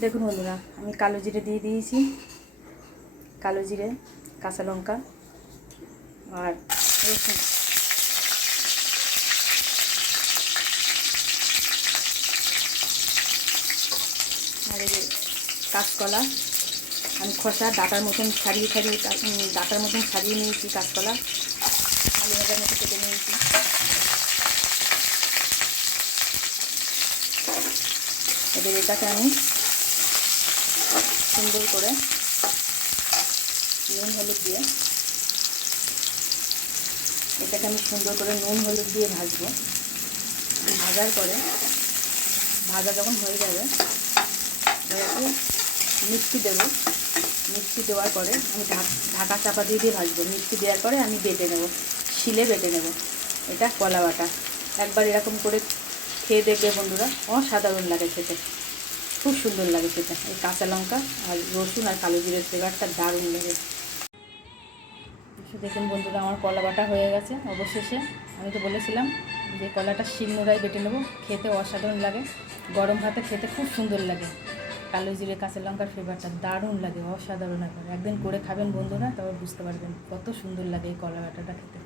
দেখুন বন্ধুরা, আমি কালো জিরে দিয়ে দিয়েছি, কালো জিরে, কাঁচা লঙ্কা আর রসুন। আর এই যে কাঁচকলা, আমি খোসা ডাটার মতন ছাড়িয়ে নিয়েছি। কাঁচকলা আলু ভাজার মতো কেটে নিয়েছি। এবার এটাকে আমি সুন্দর করে নুন হলুদ দিয়ে ভাজবো। ভাজার পরে ভাজা যখন হয়ে যাবে এটাকে মিষ্টি দেবো। মিষ্টি দেওয়ার পরে আমি ঢাকা চাপা দিয়ে ভাজবো। মিষ্টি দেওয়ার পরে আমি বেটে নেব, শিলে বেটে নেব। এটা কলা বাটা। একবার এরকম করে খেয়ে দেখবে বন্ধুরা, অসাধারণ লাগে খেতে, খুব সুন্দর লাগে খেতে। এই কাঁচা লঙ্কা আর রসুন আর কালো জিরের ফ্লেভারটা দারুণ লাগে। দেখুন বন্ধুরা, আমার কলা বাটা হয়ে গেছে অবশেষে। আমি তো বলেছিলাম যে কলাটা শিলনোড়ায় বেটে নেবো, খেতে অসাধারণ লাগে। গরম ভাতে খেতে খুব সুন্দর লাগে। কালো জিরে কাঁচা লঙ্কার ফ্লেভারটা দারুণ লাগে, অসাধারণ। একবার একদিন করে খাবেন বন্ধুরা, তবে বুঝতে পারবেন কত সুন্দর লাগে এই কলা বাটাটা খেতে।